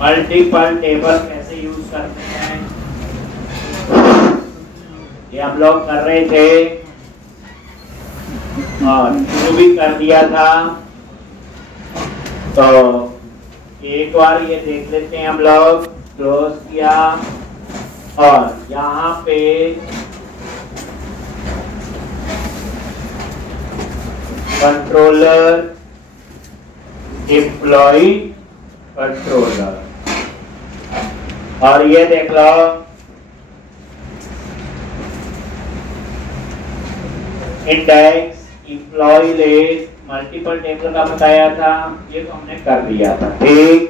Multiple table कैसे use करते हैं ये हम लोग कर रहे थे और शुरू भी कर दिया था। तो एक बार ये देख लेते हैं हम लोग। क्लोज किया और यहाँ पे कंट्रोलर एम्प्लॉय कंट्रोलर और ये देख लो index employee list multiple table का बताया था, ये तो हमने कर दिया था। ठीक,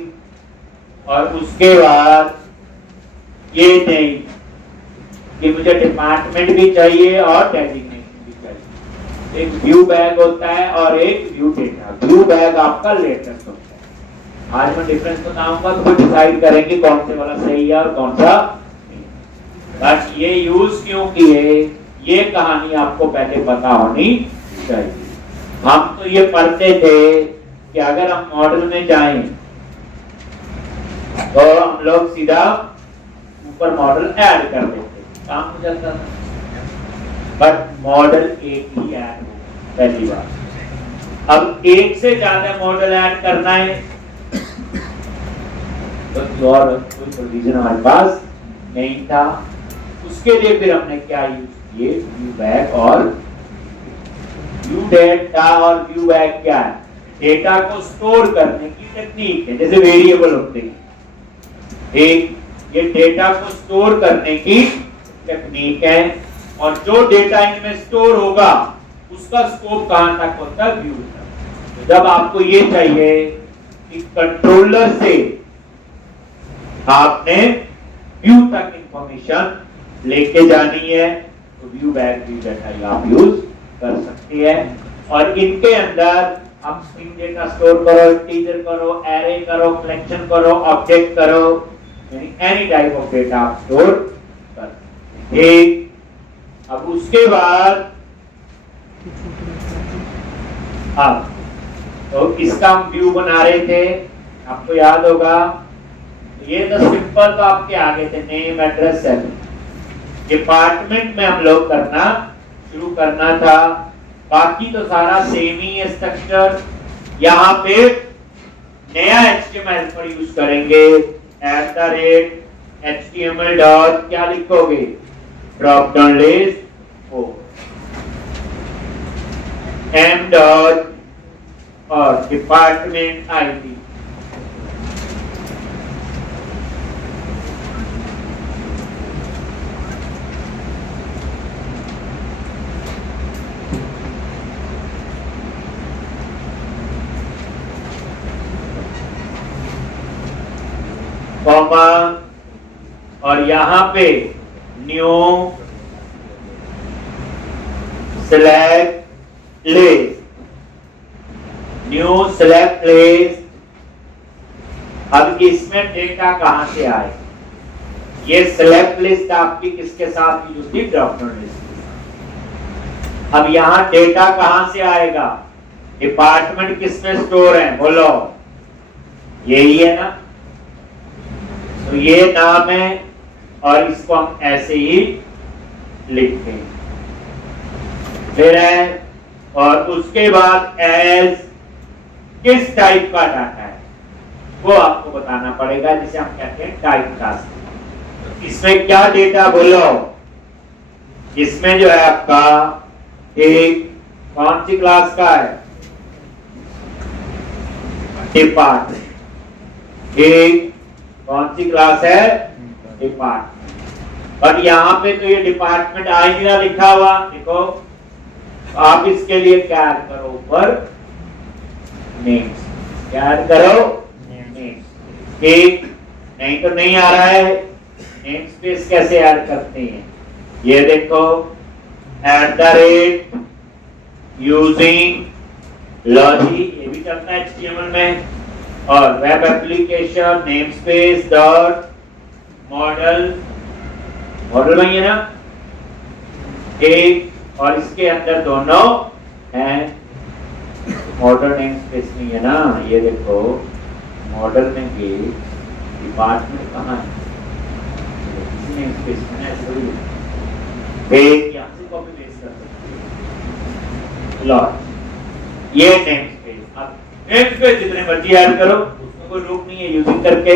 और उसके बाद ये नहीं कि मुझे डिपार्टमेंट भी चाहिए और डेजिग्नेशन भी चाहिए। एक व्यू बैग होता है और एक व्यू डेटा। व्यू बैग आपका लेटेस्ट होता है। आज मैं डिफरेंस बताऊंगा तो डिसाइड करेंगे कौन से वाला सही है और कौन सा नहीं। बस ये यूज क्यों किए ये कहानी आपको पहले पता होनी चाहिए। हम तो ये पढ़ते थे कि अगर हम मॉडल में जाएं तो हम लोग सीधा ऊपर मॉडल ऐड कर देते, काम हो जाता था। बट मॉडल एक ही ऐड हो पहली बार। अब एक से ज्यादा मॉडल ऐड करना है तो और कोई प्रोविजन हमारे पास नहीं था। उसके लिए फिर हमने क्या यूज किए, व्यू बैग और व्यू डेटा। और व्यू बैग क्या है, डेटा को स्टोर करने की टेक्निक है। जैसे वेरिएबल होते हैं, एक ये डेटा को स्टोर करने की टेक्निक है। और जो डेटा इनमें स्टोर होगा उसका स्कोप कहां तक होता है, व्यू तक। तो जब आपको ये चाहिए कि कंट्रोलर से आपने व्यू तक इंफॉर्मेशन लेके जानी है तो व्यू बैग व्यू डेटा आप यूज कर सकते हैं। और इनके अंदर आप स्ट्रिंग डेटा स्टोर करो, इंटीजर करो, एरे करो, कलेक्शन करो, ऑब्जेक्ट करो, यानी एनी टाइप ऑफ डेटा आप स्टोर कर सकते हैं। अब उसके बाद अब तो इसका हम व्यू बना रहे थे, आपको याद होगा। ये तो सिंपल तो आपके आगे थे, नेम एड्रेस सैलरी। डिपार्टमेंट में हम लोग करना शुरू करना था, बाकी तो सारा सेम ही है स्ट्रक्चर। यहाँ पे नया HTML पर यूज करेंगे @HTML डॉट क्या लिखोगे, ड्रॉप डाउन लिस्ट ओ M डॉट और डिपार्टमेंट ID। कॉमा और यहां पे new select list, new select list. अब इसमें डेटा कहां से आए, ये सेलेक्ट लिस्ट आपकी किसके साथ यूज होती है, ड्रॉप डाउन लिस्ट। अब यहां डेटा कहां से आएगा, डिपार्टमेंट किसमें स्टोर है, बोलो यही है ना। तो ये नाम है और इसको हम ऐसे ही लिखते हैं। फिर है और उसके बाद एज किस टाइप का डाटा है वो आपको बताना पड़ेगा, जिसे हम कहते हैं टाइप कास्ट। इसमें क्या डेटा बोलो, इसमें जो है आपका एक कौन सी क्लास का है, डिपार्टमेंट। एक कौन सी क्लास है, डिपार्टमेंट। और यहाँ पे तो ये डिपार्टमेंट आईना लिखा हुआ, देखो आप इसके लिए क्या ऐड करो, ऊपर नेम्स क्या ऐड करो, नेम्स। ठीक, नहीं तो नहीं आ रहा है। नेम स्पेस कैसे ऐड करते हैं, ये देखो @ यूजिंग लॉजिक, ये भी चलता है HTML में। और web application name space dot model, model में है ना एक, और इसके अंदर दोनों हैं। मॉडल नेम स्पेस नहीं है ना, ये देखो मॉडल में भी डिपार्टमेंट कहाँ है, किसी नेम स्पेस में ऐसे थोड़ी एक यहाँ से कॉपी पेस्ट कर सकते लॉट ये नेम स्पेस। अब नेम स्पेस जितने मर्जी ऐड करो, उसमें कोई रोक नहीं है यूजिंग करके।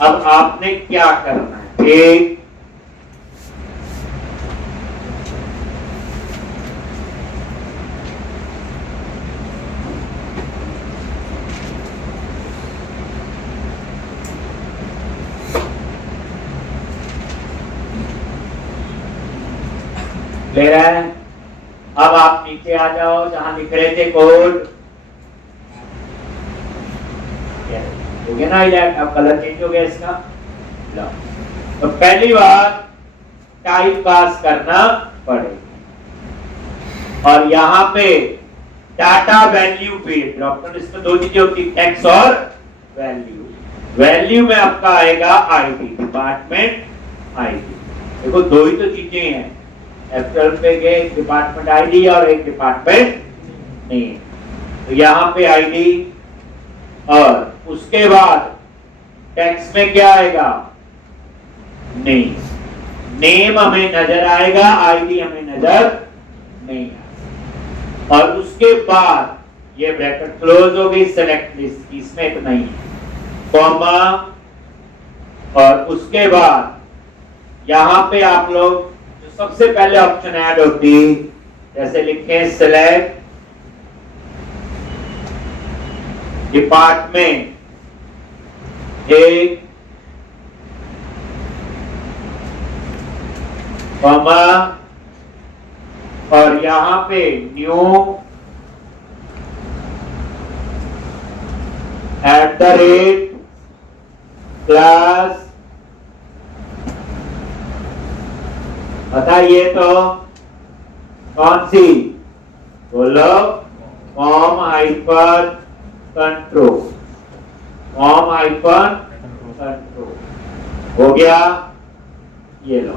अब आपने क्या करना है, एक ले रहा है। अब आप नीचे आ जाओ जहां लिख रहे थे कोड, हो गया ना हाईलाइट, अब कलर चेंज हो गया इसका। तो पहली बार टाइप पास करना पड़ेगा और यहां पे data value field drop down, इसमें दो चीजें होती है, टेक्स्ट और वैल्यू। वैल्यू में आपका आएगा आईडी, डिपार्टमेंट आईडी। देखो दो ही तो चीजें हैं, F12 पे गए एक डिपार्टमेंट आईडी और एक डिपार्टमेंट नेम। तो यहाँ पे आईडी और उसके बाद टेक्स्ट में क्या आएगा, नेम। नेम हमें नजर आएगा, आईडी हमें नजर नहीं आएगा। और उसके बाद ये ब्रैकेट क्लोज हो गई सेलेक्ट लिस्ट की, इसमें इतना ही कॉमा। और उसके बाद यहाँ पे आप लोग सबसे पहले ऑप्शन ऐड होती, जैसे लिखें सेलेक्ट डिपार्टमेंट एक कॉमा और यहां पे न्यू @ क्लास। बताइए तो कौन सी, बोलो, form hyphen control, form hyphen control. हो गया, ये लो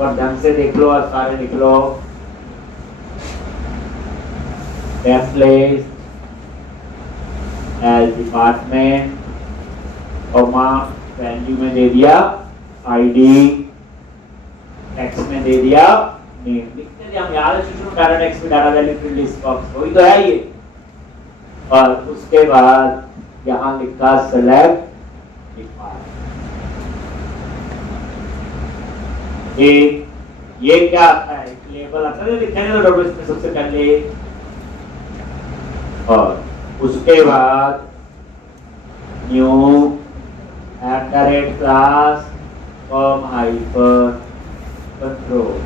और ढंग से देख लो और सारे लिख लो। Template as department, comma value में दे दिया आईडी, टेक्स्ट में दे दिया नेम। लिखते थे हम याद है डाटा टेक्स्ट में data value field list box, वही तो है ये। और उसके बाद यहां लिखा सेलेक्ट डिपार्टमेंट। ये क्या आता है, लेबल आता है लिखने तो डब्ल्यूएस में सबसे पहले। और उसके बाद new @ class form hyphen control.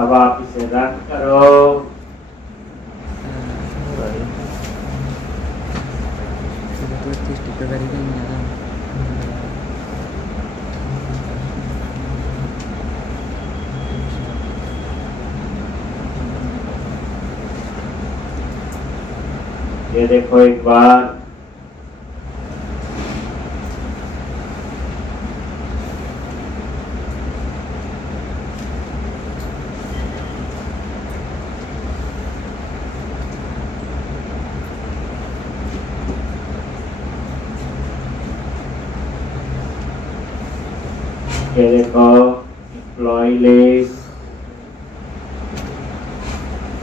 अब आप इसे रन करो। ये देखो एक बार, ये देखो एम्प्लॉय लिस्ट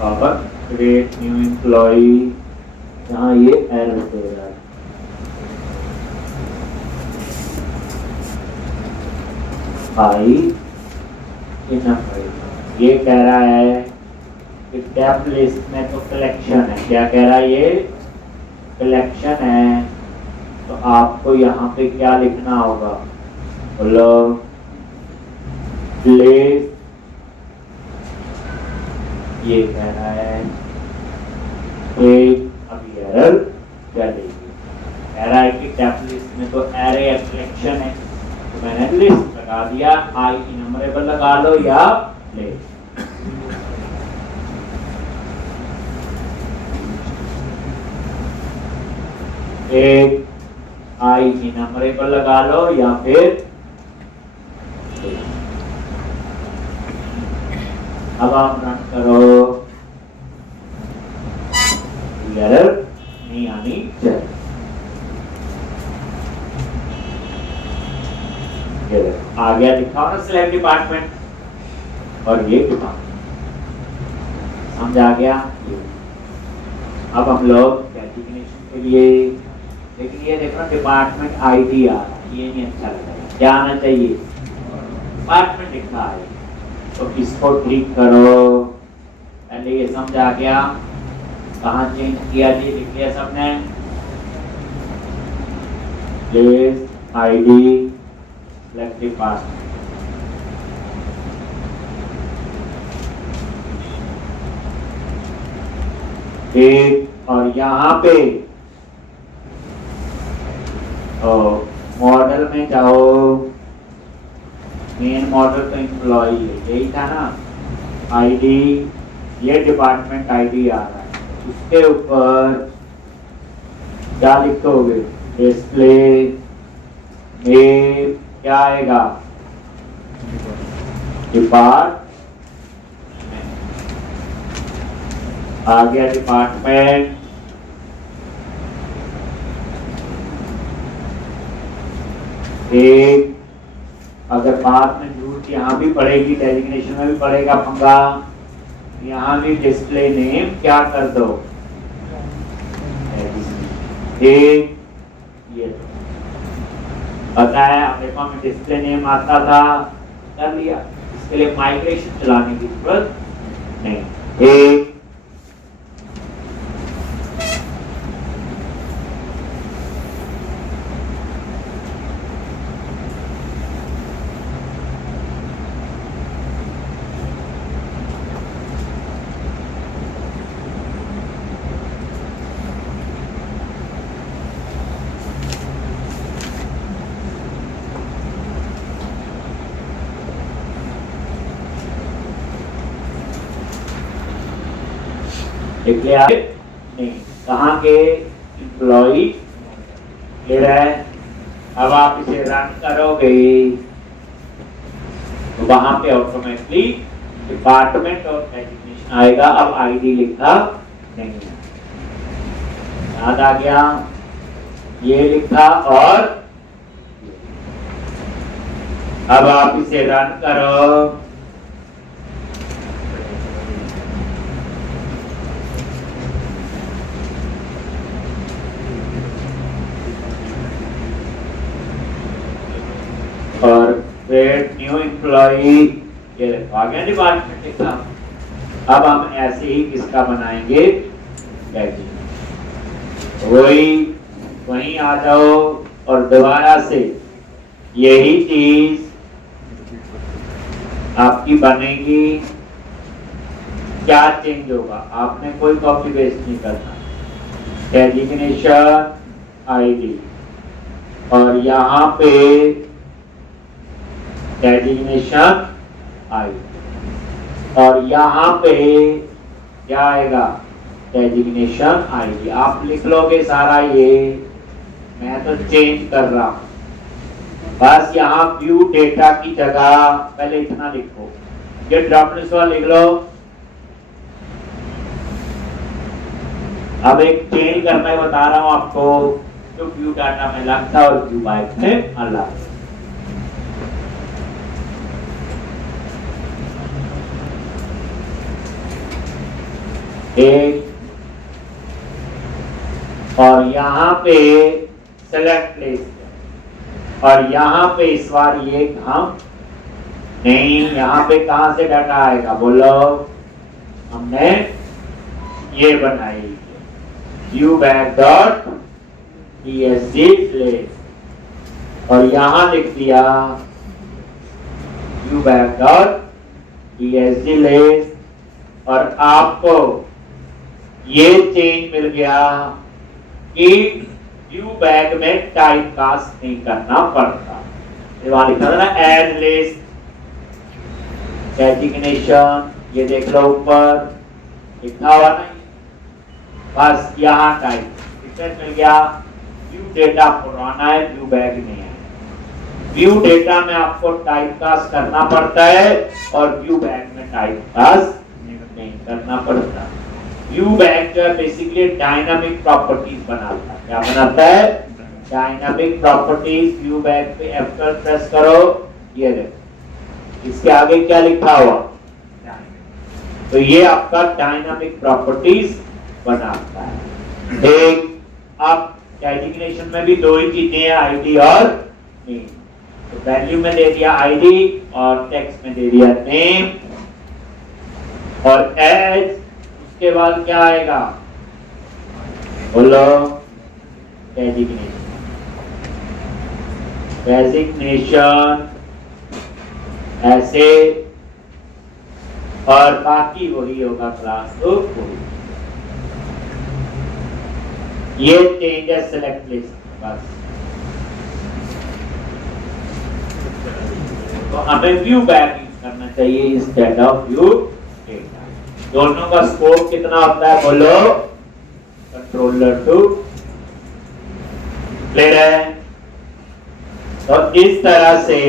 और क्रिएट न्यू एम्प्लॉय, यहाँ ये एरर दे रहा है। भाई ये कह रहा है कि टेप लिस्ट में तो कलेक्शन है, क्या कह रहा है, ये कलेक्शन है। तो आपको यहाँ पे क्या लिखना होगा, बोलो प्लेस, ये कह रहा है या ले। एक आई की नंबरेबल लगा लो या फिर अब आप रन करो, एरर नहीं आनी चाहिए। आ गया, लिखा हो ना सिलेक्ट डिपार्टमेंट और ये डिपार्टमेंट समझ आ गया। अब हम लोग डेजिग्नेशन के लिए, लेकिन ये देखो ना डिपार्टमेंट आईडी आ रहा है, ये नहीं अच्छा लग रहा है। क्या आना चाहिए? डिपार्टमेंट लिखा है, तो इसको क्लिक करो। पहले ये समझ आ गया, कहाँ चेंज किया जी, लिख लिया सबने। प्लेस आईडी सेलेक्ट डिपार्टमेंट, एक और यहाँ पे मॉडल में जाओ, मेन मॉडल तो एम्प्लॉई है, यही था ना आईडी, ये डिपार्टमेंट आईडी आ रहा है, उसके ऊपर क्या लिखोगे? डिस्प्ले में क्या आएगा? डिपार्टमेंट आ गया। डिपार्टमेंट एक, अगर बाद में जरूरत यहाँ भी पड़ेगी, डेजिग्नेशन में भी पड़ेगा पंगा, यहाँ भी डिस्प्ले नेम क्या कर दो? एक ये पता है, देखो हमें डिस्प्ले नेम आता था, कर लिया, इसके लिए माइग्रेशन चलाने की जरूरत नहीं। एक लिख लिया नहीं, कहाँ के? एम्प्लॉई ले रहा है। अब आप इसे रन करोगे तो वहां पे ऑटोमेटिकली डिपार्टमेंट और डेजिग्नेशन आएगा। अब आईडी लिखा नहीं है, याद आ गया? ये लिखा और अब आप इसे रन करो, और क्रिएट न्यू एम्प्लॉई, ये आ गया डिपार्टमेंट लिखा। अब हम ऐसे ही किसका बनाएंगे? वही आ जाओ और दोबारा से यही चीज आपकी बनेगी। क्या चेंज होगा? आपने कोई कॉपी पेस्ट नहीं करना, डेजिग्नेशन आईडी और यहाँ पे डेजिग्नेशन आईडी और यहाँ पे क्या आएगा? Designation ID. आप लिख लोगे सारा, ये मैं तो चेंज कर रहा हूं। बस यहाँ व्यू डेटा की जगह पहले इतना लिखो, ये ड्रॉप लिस्ट वाला लिख लो। अब एक चेंज करना है, बता रहा हूं आपको, जो व्यू डाटा में लगता है और व्यू बाय में अलग। एक और यहाँ पे सेलेक्ट प्लेस और यहाँ पे इस बार ये हम नहीं, यहाँ पे कहां से डाटा आएगा? बोलो, हमने ये बनाई viewback.psg प्लेस और यहाँ लिख दिया viewback.psg प्लेस और आपको ये चेंज मिल गया कि viewback में टाइप कास्ट नहीं करना पड़ता। ये वाला लिखा था ना एज लिस्ट, डेजिग्नेशन ये देख लो ऊपर लिखा हुआ नहीं, बस यहाँ टाइप रिसेट मिल गया। व्यू डेटा पुराना है, व्यू बैग नहीं है। व्यू डेटा में आपको टाइप कास्ट करना पड़ता है और व्यू बैग में टाइप कास्ट नहीं करना पड़ता। व्यू बैग जो है बेसिकली डायनामिक प्रॉपर्टीज बनाता है। क्या बनाता है? Dynamic properties. व्यू बैग पे F12 प्रेस करो, ये देखो इसके आगे क्या लिखा हुआ, तो ये आपका डायनामिक प्रॉपर्टीज बनाता है। एक अब डेजिग्नेशन में भी दो ही चीजें हैं, आईडी और नेम। तो वैल्यू में दे दिया आईडी और टेक्स्ट में दे दिया नेम और एज, उसके बाद क्या आएगा बोलो, डेजिग्नेशन। डेजिग्नेशन ऐसे और बाकी वही होगा क्लास तो ये चेंज है सिलेक्ट लिस्ट बस। तो हमें व्यू बैग यूज करना चाहिए इंस्टेड ऑफ व्यू डेटा। दोनों का स्कोप कितना होता है बोलो, कंट्रोलर टू। क्लियर है? तो इस तरह से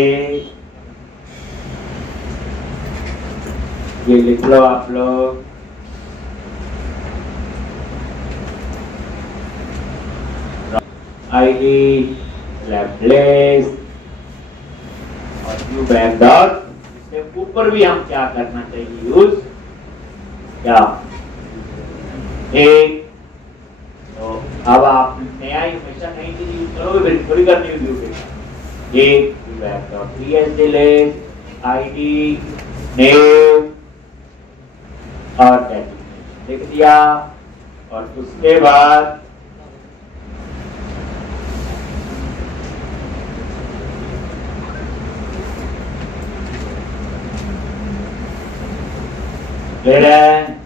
ये लिख लो आप लोग, आईडी लेफ्ट लिस्ट और व्यू बैग डॉट। इसके ऊपर भी हम क्या करना चाहिए यूज, क्या एक, तो अब आप नया हमेशा नई चीज यूज करोगे, फिर थोड़ी करनी होगी व्यू बैग। एक view bag dot PS list ID name और डेजिग्नेशन लिख दिया और उसके बाद क्लियर है?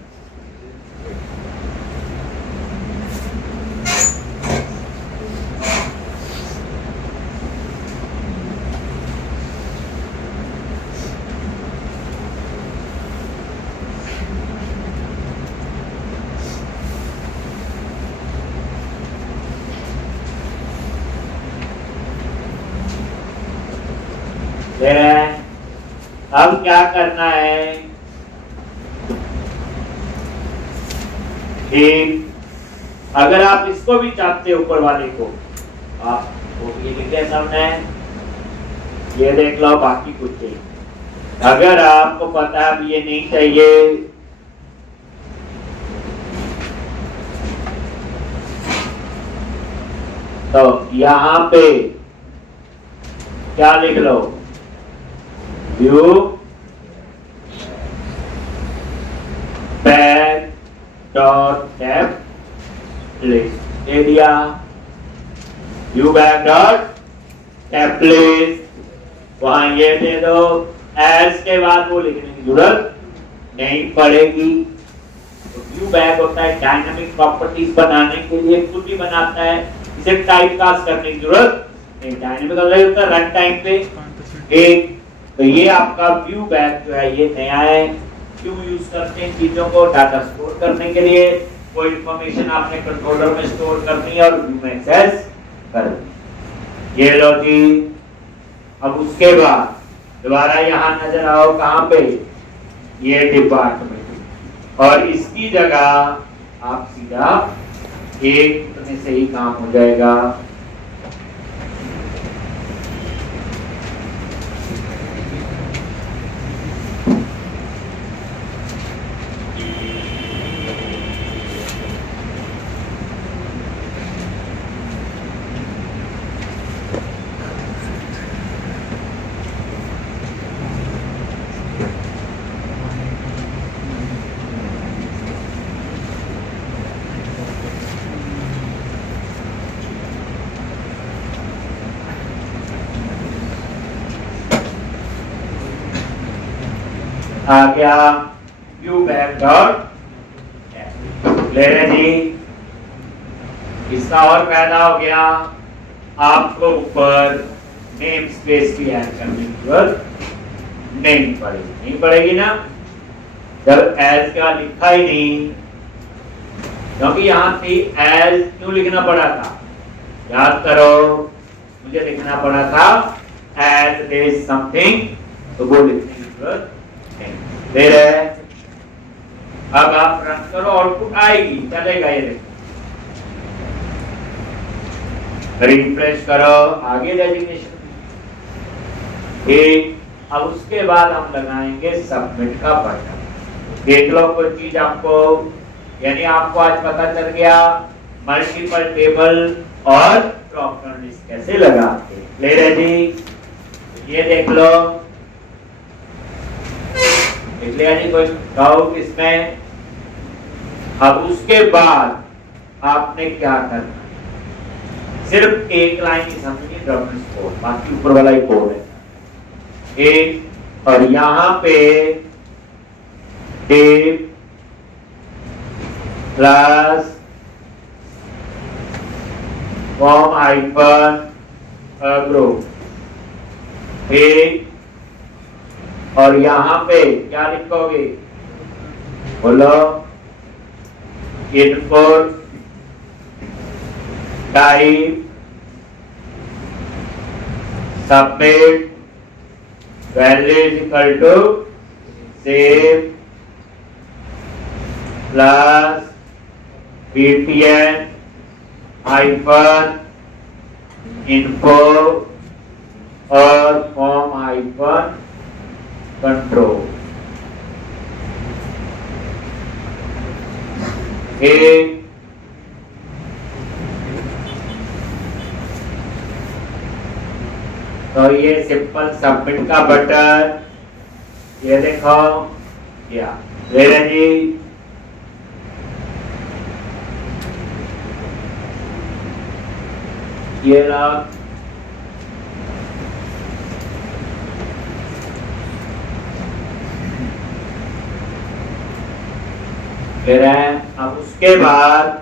अब क्या करना है कि अगर आप इसको भी चाहते हो ऊपर वाले को, आप ये लिखे सामने, ये देख लो बाकी कुछ चाहिए। अगर आपको पता है ये नहीं चाहिए तो यहां पे क्या लिख लो, view bag dot type list दे दिया। View bag dot type list वहां ये दे दो। एज के बाद वो लिखने की जरूरत नहीं पड़ेगी। तो व्यू बैग होता है डायनामिक प्रॉपर्टीज बनाने के लिए, खुद भी बनाता है, इसे टाइप कास्ट करने की जरूरत नहीं। डायनामिक होता है रन टाइम पे एक। तो ये आपका व्यू बैग जो है ये नया है। क्यों यूज करते हैं चीजों को, डाटा स्टोर करने के लिए। कोई इंफॉर्मेशन आपने कंट्रोलर में स्टोर करनी है और व्यू में एक्सेस करनी। ये लो जी। अब उसके बाद दोबारा यहाँ नजर आओ कहां पे, ये डिपार्टमेंट, और इसकी जगह आप सीधा एक उतने से ही काम हो जाएगा। आ गया व्यू बैग डॉट ले रहे जी। इसका और फायदा हो गया, आपको ऊपर नेम स्पेस भी ऐड करने की जरूरत नहीं पड़ेगी, नहीं पड़ेगी ना, जब एज का लिखा ही नहीं, क्योंकि यहां थी एज क्यों लिखना पड़ा था, याद करो, मुझे लिखना पड़ा था एज देयर इज समथिंग, तो वो लिखने की जरूरत नहीं। फिर अब आप रन करो, आउटपुट आएगी, चलेगा, ये देखो, रिफ्रेश करो, आगे डेजिग्नेशन। ठीक, अब उसके बाद हम लगाएंगे सबमिट का बटन। देख लो कोई चीज आपको, यानी आपको आज पता चल गया मल्टीपल टेबल और ड्रॉप डाउन लिस्ट कैसे लगाते हैं। ले रहे जी, ये देख लो, देख लिया जी, कोई डाउट इसमें? अब उसके बाद आपने क्या करना, सिर्फ एक लाइन ही समझिए, ड्रॉप डाउन कोड, बाकी ऊपर वाला ही कोड है एक, और यहां पे tape plus form hyphen group, ठीक, और यहां पे क्या लिखोगे, बोलो, input type submit value is equal to save plus btn hyphen info और फॉर्म हाइफन कंट्रोल। एक, तो ये सिंपल सबमिट का बटन, ये देखो क्या वेरे जी, ये रहा, फिर है, अब उसके बाद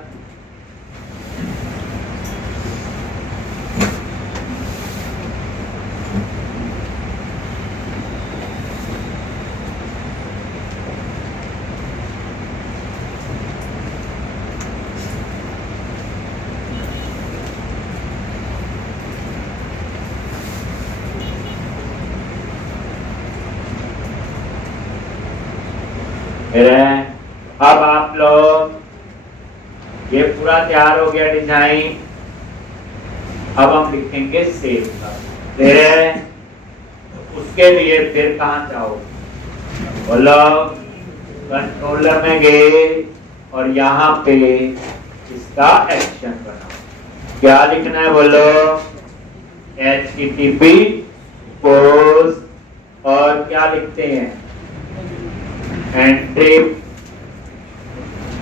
अब आप लोग, ये पूरा तैयार हो गया डिजाइन, अब हम लिखेंगे सेव कर, उसके लिए फिर कहां जाओ, बोलो, कंट्रोलर में गए और यहाँ पे इसका एक्शन बनाओ, क्या लिखना है, बोलो, http पोस्ट, और क्या लिखते हैं, एंट्री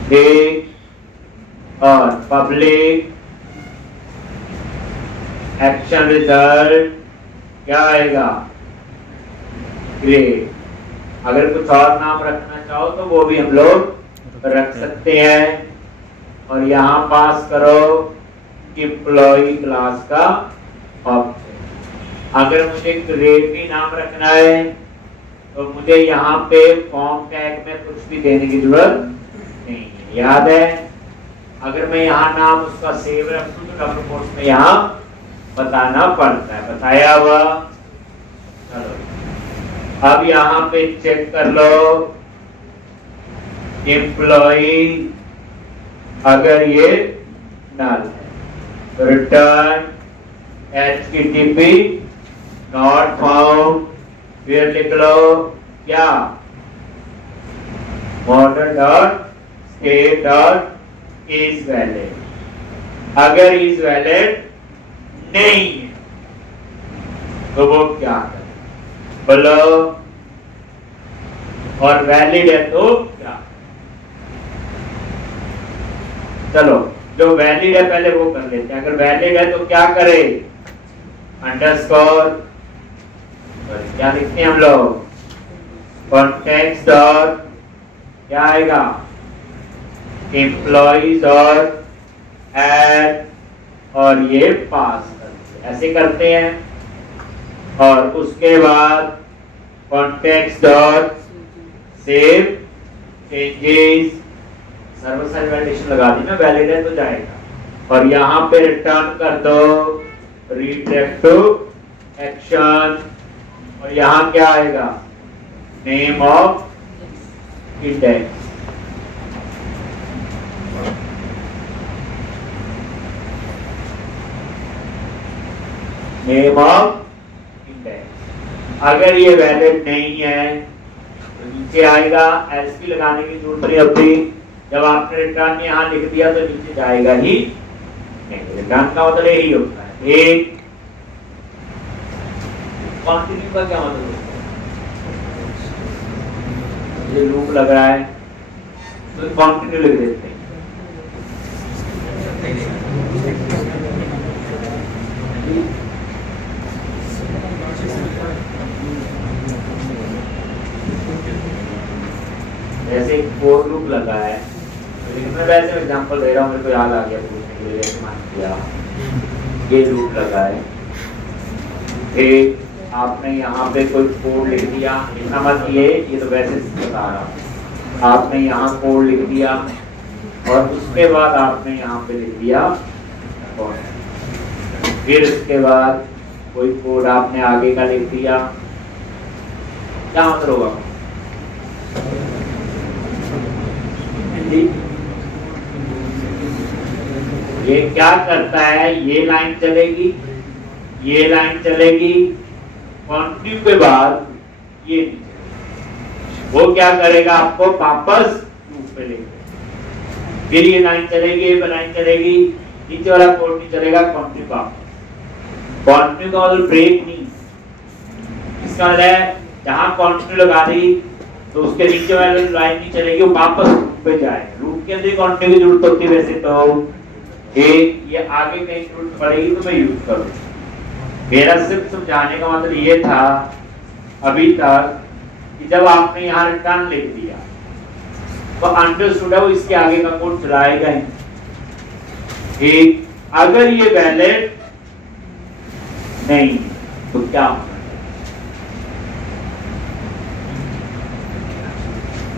डेट और पब्लिक एक्शन रिजल्ट क्या आएगा, ग्रेड। अगर कुछ और नाम रखना चाहो तो वो भी हम लोग रख सकते हैं, और यहाँ पास करो एम्प्लॉई क्लास का ऑब्जेक्ट। अगर मुझे ग्रेड भी नाम रखना है तो मुझे यहाँ पे फॉर्म टैग में कुछ भी देने की जरूरत नहीं है, याद है। अगर मैं यहाँ नाम उसका सेव रखूं तो डबल कोट्स में यहाँ बताना पड़ता है, बताया हुआ। चलो अब यहाँ पे चेक कर लो, एम्प्लॉई अगर ये नल है तो रिटर्न http नॉट फाउंड, फिर लिख लो क्या, model dot state dot is valid. अगर इज वैलिड नहीं है तो वो क्या करे, बोलो, और वैलिड है तो क्या। चलो जो वैलिड है पहले वो कर लेते हैं। अगर वैलिड है तो क्या करे, अंडरस्कोर, क्या लिखते हैं हम लोग, कॉन्टेक्स्ट डॉट क्या आएगा, एम्प्लॉइज और ऐड, और ये पास करते, ऐसे करते हैं। और उसके बाद context dot save changes, server validation लगा दी ना, वैलिड है तो जाएगा। और यहाँ पे रिटर्न कर दो रिट्रैक्टिव एक्शन, और यहाँ क्या आएगा, name of index. Name of index. अगर ये वैलिड नहीं है तो नीचे आएगा, एलएसपी लगाने की जरूरत नहीं होती। जब आपने रिटर्न यहाँ लिख दिया तो नीचे जाएगा ही नहीं। रिटर्न का मतलब यही होता है। एक कंटिन्यू का क्या मतलब होता है, ये लूप लग रहा है तो कंटिन्यू लिख देते हैं। जैसे एक फोर लूप लगा है, लेकिन मैं वैसे एग्जांपल दे रहा हूँ, मेरे को याद आ गया पूछने के लिए, जैसे मान लिया ये लूप लगा है, फिर आपने यहाँ पे कोई कोड लिख दिया, लिखना मत ये तो वैसे बता रहा हूँ। आपने यहाँ कोड लिख दिया और उसके बाद आपने यहाँ पे लिख दिया, फिर उसके बाद कोई कोड आपने आगे का लिख दिया, क्या मतलब होगा? ये क्या करता है, ये लाइन चलेगी, ये लाइन चलेगी, कंटिन्यू के बाद ये वो क्या करेगा, आपको वापस लूप पे लेके, फिर ये लाइन चलेगी, ये लाइन चलेगी, नीचे वाला कोड नहीं चलेगा, कंटिन्यू वापस। कंटिन्यू का मतलब ब्रेक नहीं, इसका मतलब है जहां कंटिन्यू लगा दी तो उसके नीचे वाली लाइन नहीं चलेगी, वो वापस लूप पे जाएगा। लूप के अंदर कंटिन्यू की जरूरत होती है वैसे तो, एक ये आगे कहीं जरूरत पड़ेगी तो मैं यूज करूँ। मेरा सिर्फ समझाने का मतलब ये था अभी तक कि जब आपने यहाँ रिटर्न लिख दिया तो अंडरस्टूड है वो इसके आगे का कोड चलाएगा ही। एक अगर ये वैलिड नहीं तो क्या होगा,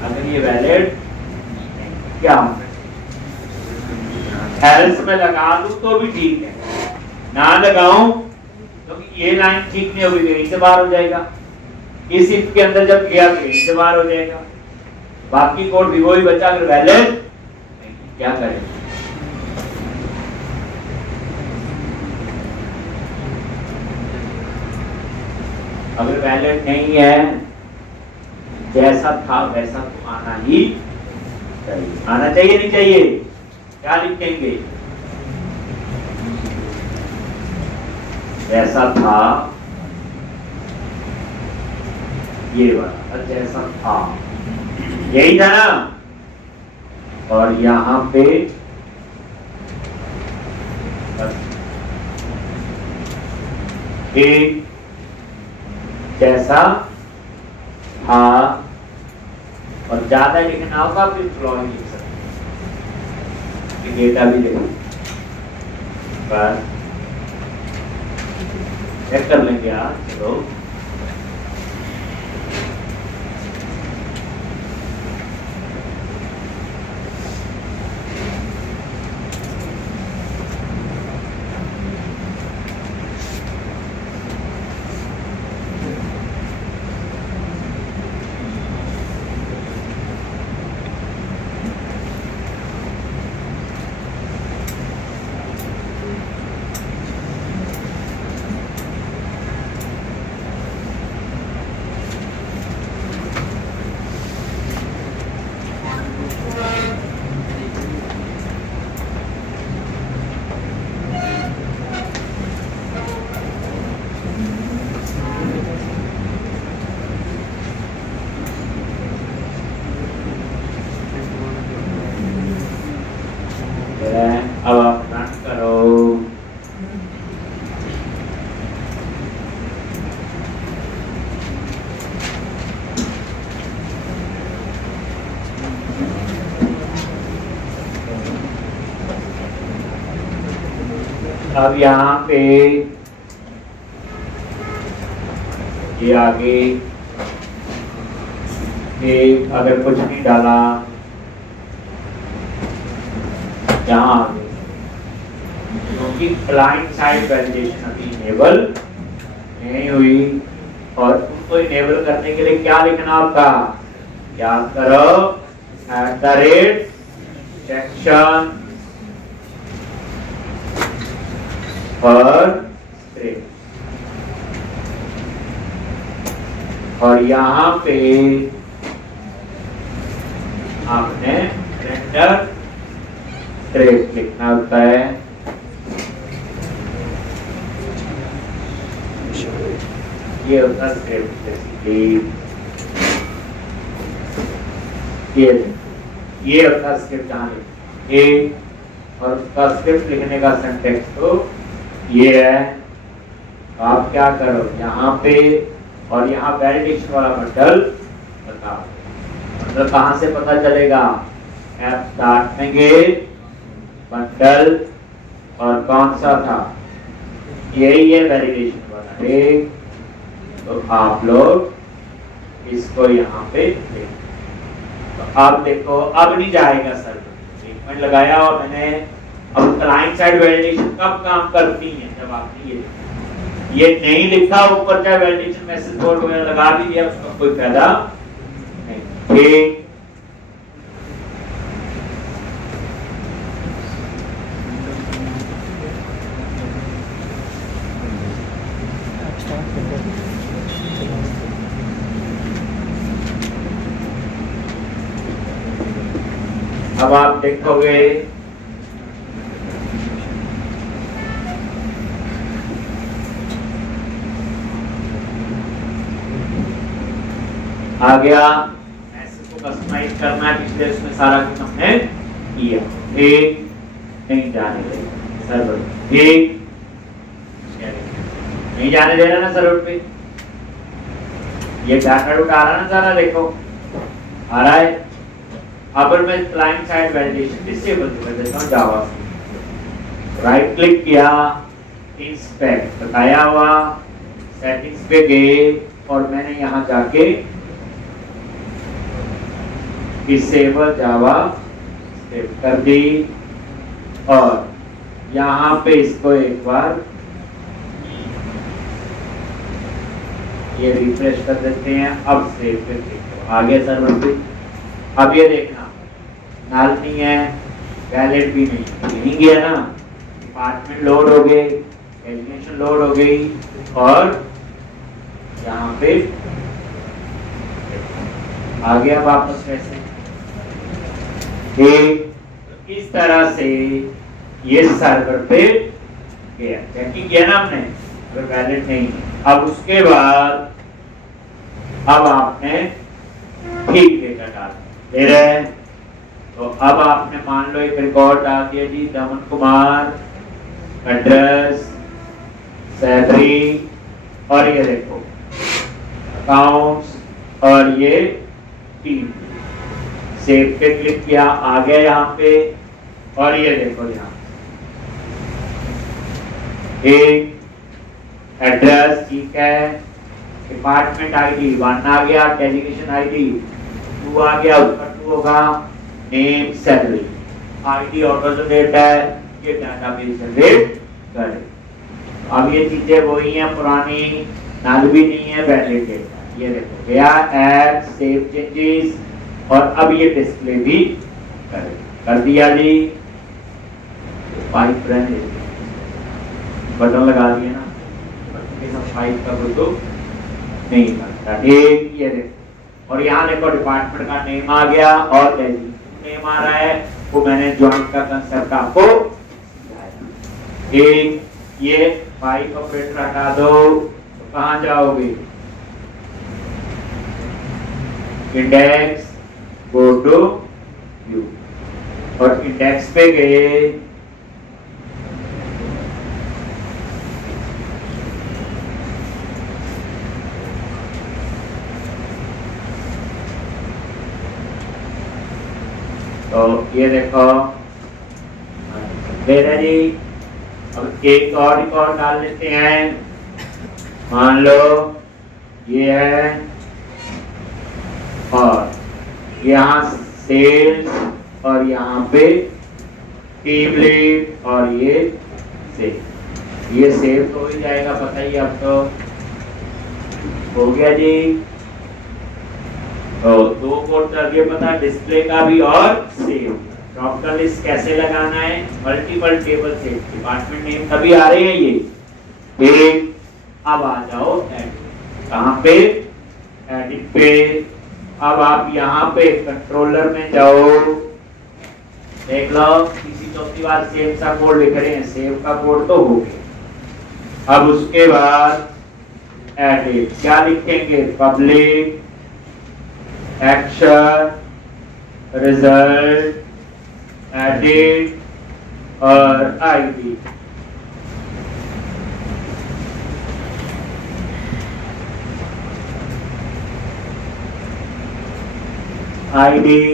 अगर ये वैलिड क्या होगा, एल्स में लगा दूं तो भी ठीक है, ना लगाऊं तो ये लाइन ठीक नहीं होगी, यहीं से बाहर हो जाएगा। इस इफ के अंदर जब गया तो यहीं से बाहर हो जाएगा, बाकी कोड भी वही बचा। अगर वैलिड क्या करें, अगर वैलिड नहीं है, जैसा था वैसा तो आना ही चाहिए, आना चाहिए नहीं चाहिए, क्या लिखेंगे, जैसा था ये वाला, जैसा था यही था ना, और यहां पे एक जैसा था, और ज्यादा लिखना होगा फिर फ्लॉ लिख सकते, डेटा भी लिख बस चेक कर लेंगे आप। चलो अब आप रन करो। अब यहाँ पे ये आगे एक अगर कुछ नहीं डाला यहाँ आ गए, क्योंकि क्लाइंट साइड वैलिडेशन अभी इनेबल नहीं हुई। और उनको इनेबल करने के लिए क्या लिखना होता, क्या करो, @ सेक्शन और स्क्रिप्ट, और यहाँ पे आपने रेंडर स्क्रिप्ट लिखना होता है। ये होता है स्क्रिप्ट बेसिकली, ये होता स्क्रिप्ट आने और उसका स्क्रिप्ट लिखने का सिंटैक्स तो ये है। आप क्या करो यहाँ पे, और यहाँ वैलिडेशन वाला बंडल बताओ, बंडल कहाँ से पता चलेगा, ऐप स्टार्ट में गए बंडल, और कौन सा था, यही है वैलिडेशन वाला एक। तो आप लोग इसको यहाँ पे देखें, तो आप देखो अब नहीं जाएगा सर, एक मिनट लगाया और मैंने। अब क्लाइंट साइड वैलिडेशन कब काम करती है, जब आपने ये नहीं लिखा ऊपर, चाहे वैलिडेशन मैसेज बोर्ड वगैरह लगा भी दिया, उसका कोई फायदा नहीं। अब आप देखोगे आ गया, मैसेज को कस्टमाइज करना है, पिछले उसमें सारा कुछ हमने किया। एक नहीं जाने दे सर्वर, एक नहीं जाने दे रहा ना सर्वर पे, ये डाटा उठा रहा ना सारा, देखो आ रहा है। अब मैं क्लाइंट साइड वैलिडेशन डिसेबल कर देता हूँ जावा से, राइट क्लिक किया, इंस्पेक्ट बताया हुआ, सेटिंग्स पे गए और मैंने यहाँ जाके डिसेबल जावा स्क्रिप्ट कर दी, और यहाँ पे इसको एक बार ये रिफ्रेश कर देते हैं। अब सेव पे क्लिक हो, आगे सर्वर पे। अब ये देखना नाल नहीं है, वैलिड भी नहीं गया ना, डिपार्टमेंट लोड हो गए, एजुकेशन लोड हो गई, और यहाँ पे आ गया वापस कैसे, इस तरह से ये सर्वर पे गया, चेकिंग किया ना हमने, अगर वैलिड नहीं। अब उसके बाद अब आपने ठीक डेटा डाल दे रहे हैं, तो अब आपने मान लो एक रिकॉर्ड डाल दिया जी, दमन कुमार, एड्रेस, सैलरी, और ये देखो अकाउंट्स, और ये टीम। सेव पे क्लिक किया, आ गया यहाँ पे, और ये देखो यहाँ एक एड्रेस ठीक है, डिपार्टमेंट आईडी 1 आ गया, डेजिग्नेशन आईडी 2 आ गया, ऊपर 2 होगा, नेम सैलरी, आईडी ऑर्डर जो डेट है, ये डाटाबेस जनरेट करे। अब ये चीजें वही हैं पुरानी, नल भी नहीं है, वैलिड डेटा। ये देखो गया, ऐड, सेव चेंजेस, और अब ये डिस्प्ले भी करे, कर दिया जी। पाइप बटन लगा दिए ना, पाइप का कोई तो नहीं करता। एक ये देखो, और यहाँ देखो डिपार्टमेंट का नेम आ गया, और नेम आ रहा है, वो मैंने ज्वाइंट का कंसेप्ट आपको समझाया। एक ये पाइप ऑपरेटर हटा दो, तो कहाँ जाओगे, इंडेक्स, गो टू व्यू, और इंडेक्स पे गए, तो ये देखो दे रहे जी। अब एक और रिकॉर्ड डाल लेते हैं, मान लो ये है और यहाँ सेल्स और यहाँ पे टेबलेट और ये सेव। ये सेव तो हो जाएगा, पता ही अब तो हो गया जी। और दो कोड कर दिए पता, डिस्प्ले का भी और सेव। ड्रॉप डाउन लिस्ट कैसे लगाना है, मल्टीपल टेबल से डिपार्टमेंट नेम तभी आ रहे हैं ये एक। अब आ जाओ एडिट, कहाँ पे एडिट पे। अब आप यहाँ पे कंट्रोलर में जाओ, देख लो किसी चौथी बार सेव का कोड लिख रहे हैं, सेव का कोड तो हो गया। अब उसके बाद एडिट क्या लिखेंगे, पब्लिक एक्शन रिजल्ट एडिट और आईडी। आईडी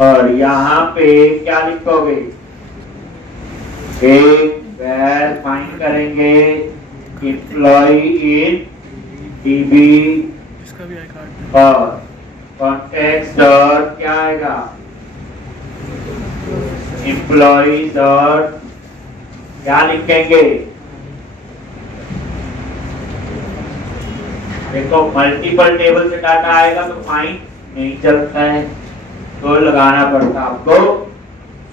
और यहाँ पे क्या लिखोगे, एक वेर फाइंड करेंगे एम्प्लॉय इन डीबी और कॉन्टेक्स्ट डॉट क्या आएगा, एम्प्लॉय डॉट क्या लिखेंगे। देखो मल्टीपल टेबल से डाटा आएगा तो फाइंड नहीं चलता है, तो लगाना पड़ता आपको।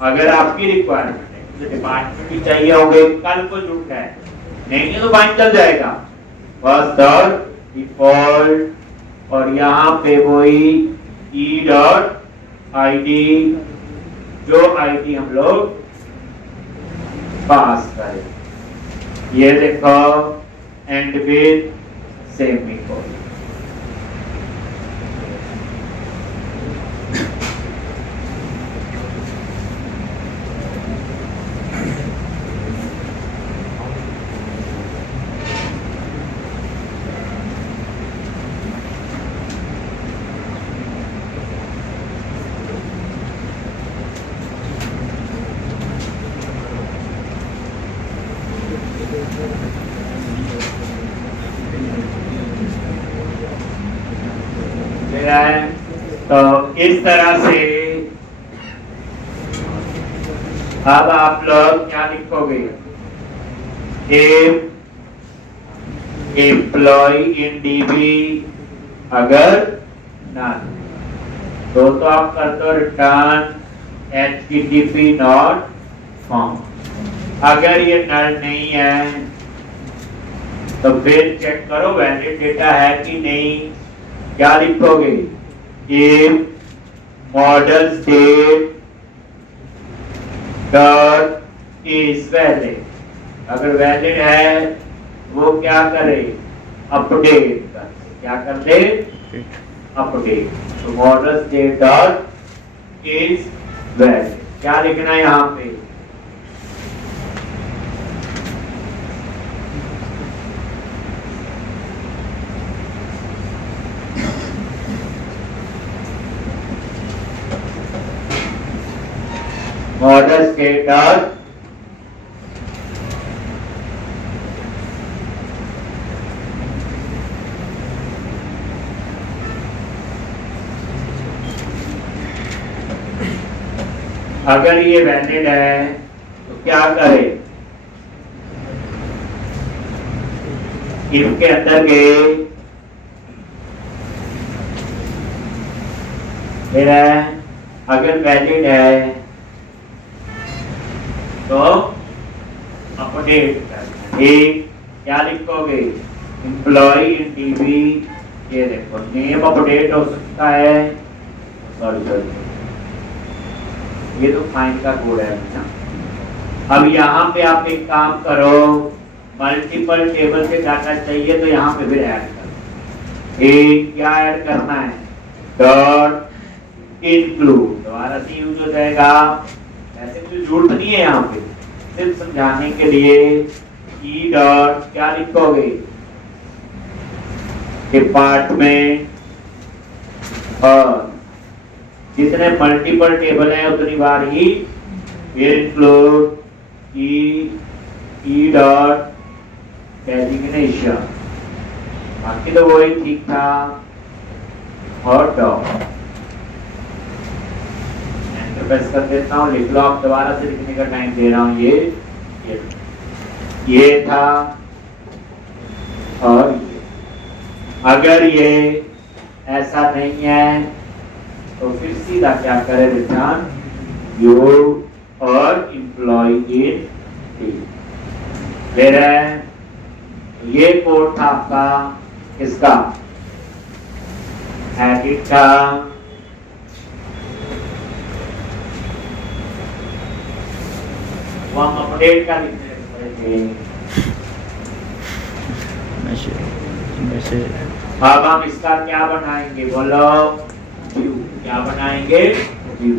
अगर आपकी रिक्वायरमेंट है तो डिपार्टमेंट भी चाहिए होंगे, कल को जुड़ है, नहीं है तो फाइंड चल जाएगा। बस डॉट डिफॉल्ट और यहाँ पे वही ई डॉट आईडी, जो आईडी हम लोग पास करें। ये देखो एंड विद सेमीकोलन। तो इस तरह से अब आप लोग क्या लिखोगे, एम्प्लॉय इन डीबी अगर नन तो आप कर दो रिटर्न http नॉट फाउंड। अगर ये नल नहीं है तो फिर चेक करो वैलिड डेटा है कि नहीं। क्या लिखोगे, if model state dot is valid, अगर वैलिड है वो क्या करे, अपडेट कर, क्या कर दे, अपडेट। तो model state dot is valid क्या लिखना है यहाँ पे, मॉडल स्टेट डॉट अगर ये वैलिड है तो क्या करे, इफ के अंदर गए फिर अगर वैलिड है तो अपडेट कर। एक क्या लिखोगे, एम्प्लॉय इन डीबी, ये देखो नेम अपडेट हो सकता है, सॉरी ये तो फाइंड का कोड है ना। अब यहाँ पे आप एक काम करो, मल्टीपल टेबल से डाटा चाहिए तो यहाँ पे फिर ऐड करो। एक क्या ऐड करना है, डॉट इंक्लूड, दोबारा से यूज हो जाएगा, ऐसे कोई जरूरत नहीं है यहाँ पे, सिर्फ समझाने के लिए। ई डॉट क्या लिखोगे, डिपार्टमेंट और जितने मल्टीपल टेबल हैं उतनी बार ही इंक्लूड ई डॉट डेजिग्नेशन, बाकी तो वही ठीक था। हॉट डॉग प्रेस कर देता हूँ, लिख लो आप, दोबारा से लिखने का टाइम दे रहा हूँ। ये था और ये। अगर ये ऐसा नहीं है तो फिर सीधा क्या करें, रिटर्न यू और एम्प्लॉय इन टी। फिर ये कोड था आपका किसका, एडिट का। वो हम अपडेट का लिखने पड़ेंगे। अब हम इसका क्या बनाएंगे, बोलो, व्यू। क्या बनाएंगे, व्यू।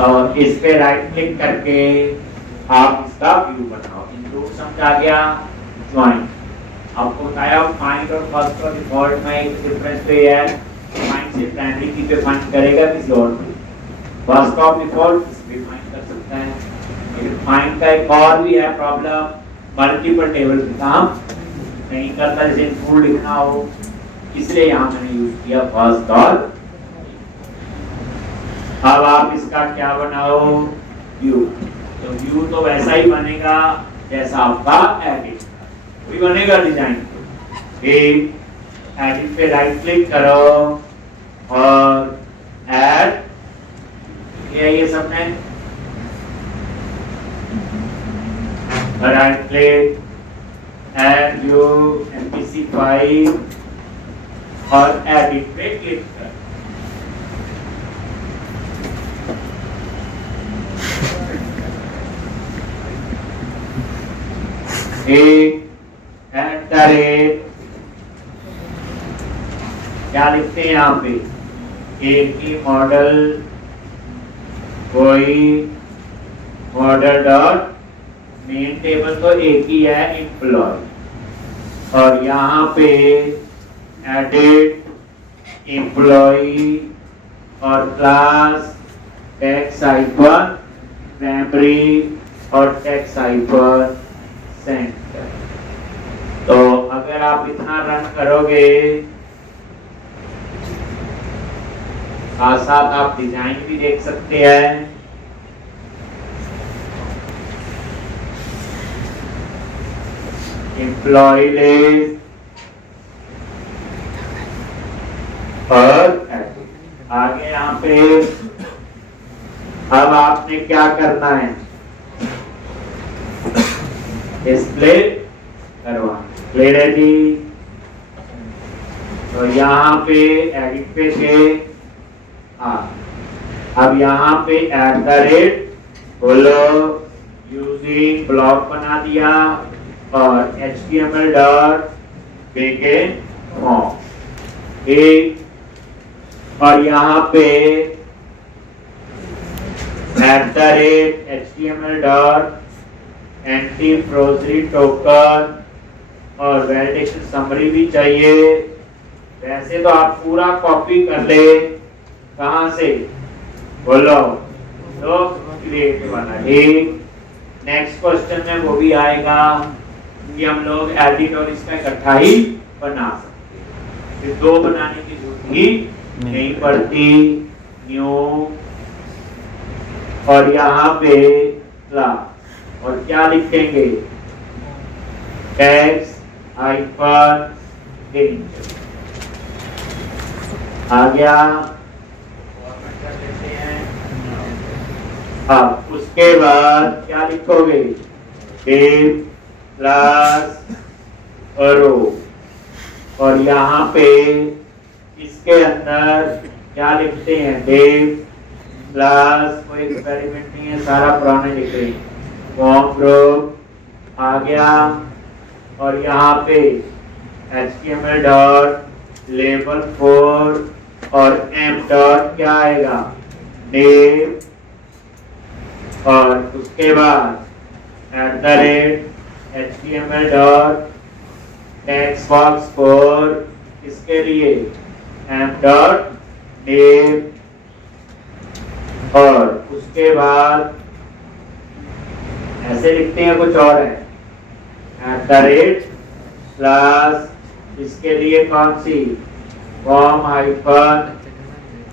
और इस पे राइट क्लिक करके आप इसका व्यू बनाओ। इंक्लूड समझ आ गया, ज्वाइन। आपको बताया फाइंड और फर्स्ट और डिफॉल्ट में एक डिफरेंस पे है, फाइंड से प्राइमरी की पे फाइंड करेगा किसी और पे, फर्स्ट और डिफॉल्ट इस पे फाइंड कर सकता है। लेकिन फाइंड का एक और भी है प्रॉब्लम, मल्टीपल टेबल पे काम नहीं करता, जैसे इंक्लूड लिखना हो, इसलिए यहाँ मैंने यूज किया फर्स्ट और। अब आप इसका क्या बनाओ, व्यू। तो व्यू तो वैसा ही बनेगा जैसा आपका एडिट, वही बनेगा डिजाइन। एडिट पे राइट क्लिक करो और ऐड, ये सबने right click, add view, MPC file और एडिट पे क्लिक कर। क्या लिखते हैं यहाँ पे, एक ही मॉडल, कोई मॉडल डॉट मेन टेबल तो एक ही है, एम्प्लॉय। और यहाँ पे एडिट एम्प्लॉय और क्लास टेक्स्ट हाइफन प्राइमरी और टेक्स्ट हाइफन सेंटर। तो अगर आप इतना रन करोगे, साथ साथ आप डिजाइन भी देख सकते हैं। एम्प्लॉय लिस्ट और आगे यहाँ पे अब आपने क्या करना है, डिस्प्ले करवाना, क्लियरिटी। तो यहाँ पे एडिट पे थे, अब यहाँ पे एट द रेट बोलो, यूजिंग ब्लॉक बना दिया और HTML डॉट begin फॉर्म एक, और यहाँ पे at the rate HTML dot anti forgery token और वैलिडेशन समरी भी चाहिए। वैसे तो आप पूरा कॉपी कर ले, कहाँ से बोलो, तो क्रिएट वाला। नेक्स्ट क्वेश्चन में वो भी आएगा कि हम लोग एडिट और इसका इकट्ठा ही बना सकते हैं, फिर दो बनाने की जरूरत ही नहीं पड़ती। न्यू और यहाँ पे क्लास, और क्या लिखेंगे, टेक्स्ट हाइफन इंट। आ गया, फॉर्मेट कर देते हैं। अब उसके बाद क्या लिखोगे, डिव क्लास रो, और यहाँ पे इसके अंदर क्या लिखते हैं, डिव क्लास, कोई एक्सपेरिमेंट नहीं है, सारा पुराने लिख रहे हैं, फॉर्म ग्रुप। आ गया, और यहाँ पे HTML डॉट लेबल 4 और m डॉट क्या आएगा, नेम, और उसके बाद eight the rate HTML dot text box 4 इसके लिए एम डॉट नेम, और उसके बाद ऐसे लिखते हैं, कुछ और है, @ क्लास, इसके लिए कौन सी, form hyphen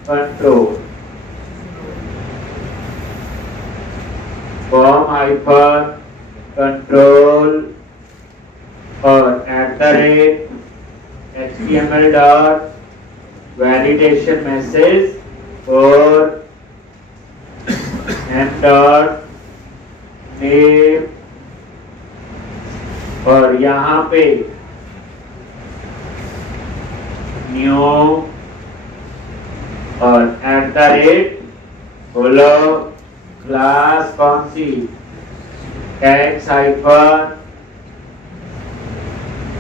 control, form hyphen control, और @ HTML डॉट वैलिडेशन मैसेज और एम डॉट नेम, और यहाँ पे न्यू और @ बोलो क्लास कौन सी, टैक्स हाइफन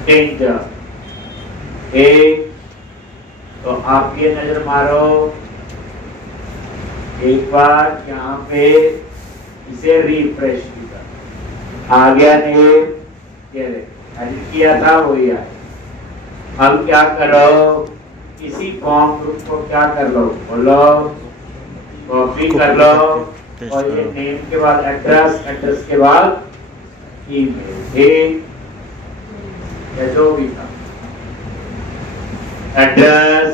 डेंजर। एक तो आप ये नजर मारो एक बार यहाँ पे, इसे रिफ्रेश किया, आ गया नेम, ये एडिट किया था वही आया। अब क्या करो, इसी फॉर्म ग्रुप को क्या कर लो, बोलो कॉपी कर लो, और ये नेम के बाद एड्रेस, एड्रेस के बाद ईमेल, या जो भी था, एड्रेस,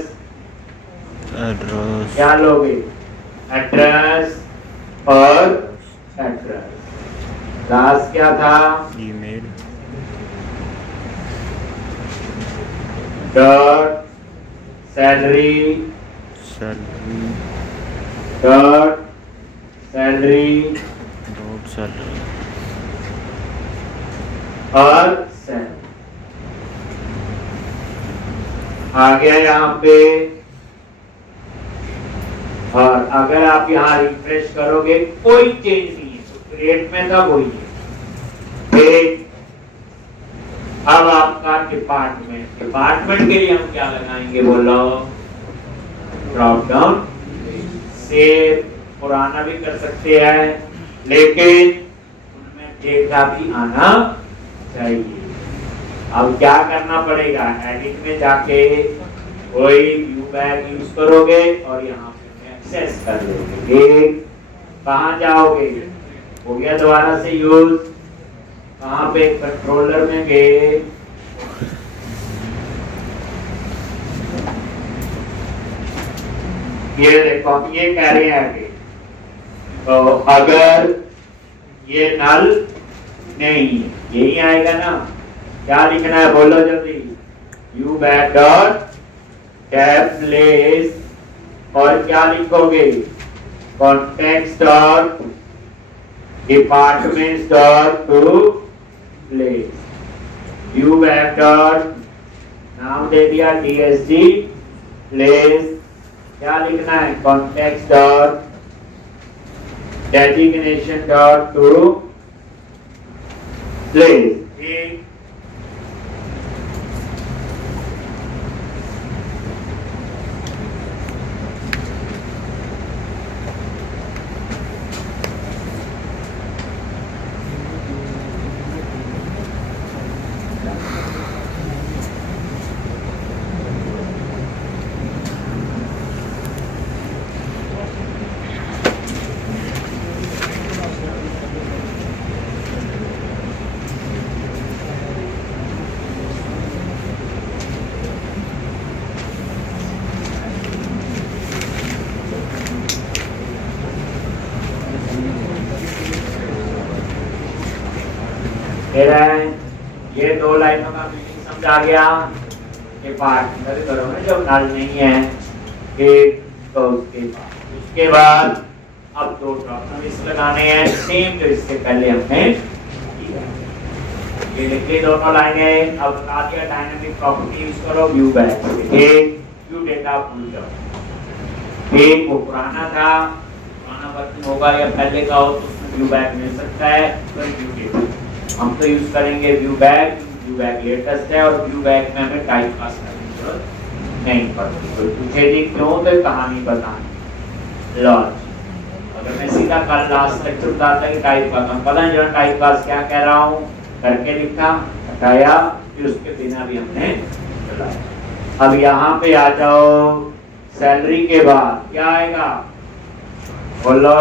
एड्रेस क्या लोगे, एड्रेस और एड्रेस, क्लास क्या था, email dot salary, salary dot salary dot salary और सैलरी आ गया यहाँ पे। और अगर आप यहाँ रिफ्रेश करोगे कोई चेंज नहीं है, तो क्रिएट में था वही है। अब आपका डिपार्टमेंट, डिपार्टमेंट के लिए हम क्या लगाएंगे, बोलो ड्रॉप डाउन से, पुराना भी कर सकते हैं, लेकिन उनमें डेटा भी आना चाहिए। अब क्या करना पड़ेगा, एडिट में जाके कोई व्यू बैग यूज करोगे और यहाँ पे एक्सेस कर लोगे। कहाँ जाओगे, हो गया दोबारा से यूज, कहाँ पे, कंट्रोलर में गए, ये देखो ये कह रहे हैं आगे, तो अगर ये नल नहीं, यही आएगा ना, क्या लिखना है बोलो जल्दी, you back dot tab place, और क्या लिखोगे, context dot department dot to place, you back dot नाम दे दिया DSD प्लेस, क्या लिखना है, context dot designation dot to place. ये दो लाइनों का मीनिंग समझ आ गया कि पार्टनर करो ना जब नल नहीं है, एक तो उसके बाद अब दो ड्रॉप लगाने हैं, सेम जो इससे पहले हमने किया। ये लिखे दोनों लाइनें, अब बता दिया डायनामिक प्रॉपर्टी यूज करो व्यू बैक से, एक व्यू डेटा भूल जाओ, एक वो पुराना था, पुराना वर्जन होगा या पहले का हो तो उसमें व्यू बैक मिल सकता है, तो व्यू डेटा हम तो यूज करेंगे view back, view back latest है, और व्यू बैक में हमें टाइप पास करने की जरूरत नहीं पड़ती। तो पूछेगी क्यों, तो कहानी बतानी लॉज, अगर मैं सीधा कल लास्ट लेक्चर बताता कि टाइप पास, हम पता नहीं टाइप पास क्या कह रहा हूँ, करके लिखा, हटाया, फिर उसके बिना भी हमने चलाया। अब यहाँ पे आ जाओ, सैलरी के बाद क्या आएगा बोलो,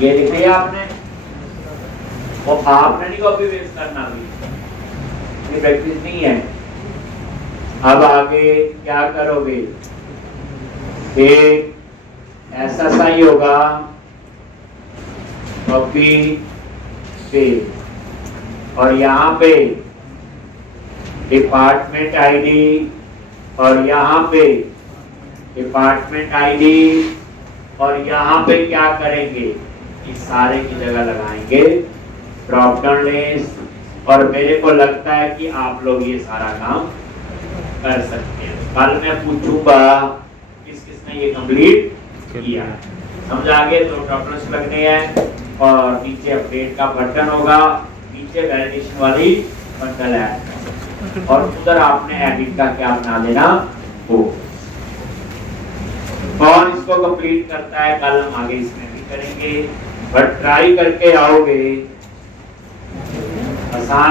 ये लिख लिया आपने, वो आपने नहीं कॉपी पेस्ट करना, भी प्रैक्टिस नहीं है। अब आगे क्या करोगे, एक ऐसा ही होगा, कॉपी पेस्ट, और यहाँ पे डिपार्टमेंट आईडी, और यहाँ पे डिपार्टमेंट आईडी, और यहाँ पे क्या करेंगे, इस सारे की जगह लगाएंगे ड्रॉप डाउन लिस्ट। और मेरे को लगता है कि आप लोग ये सारा काम कर सकते हैं। कल मैं पूछूंगा किस किसने ये कंप्लीट किया, समझ आ गए, तो ड्रॉप डाउन लगने हैं, और नीचे अपडेट का बटन होगा, नीचे वैलिडेशन वाली बटन है, और उधर आपने एडिट का क्या बना लेना हो। कौन इसको कंप्लीट करता है, कल हम आगे इसमें भी करेंगे, बट ट्राई करके आओगे, आसान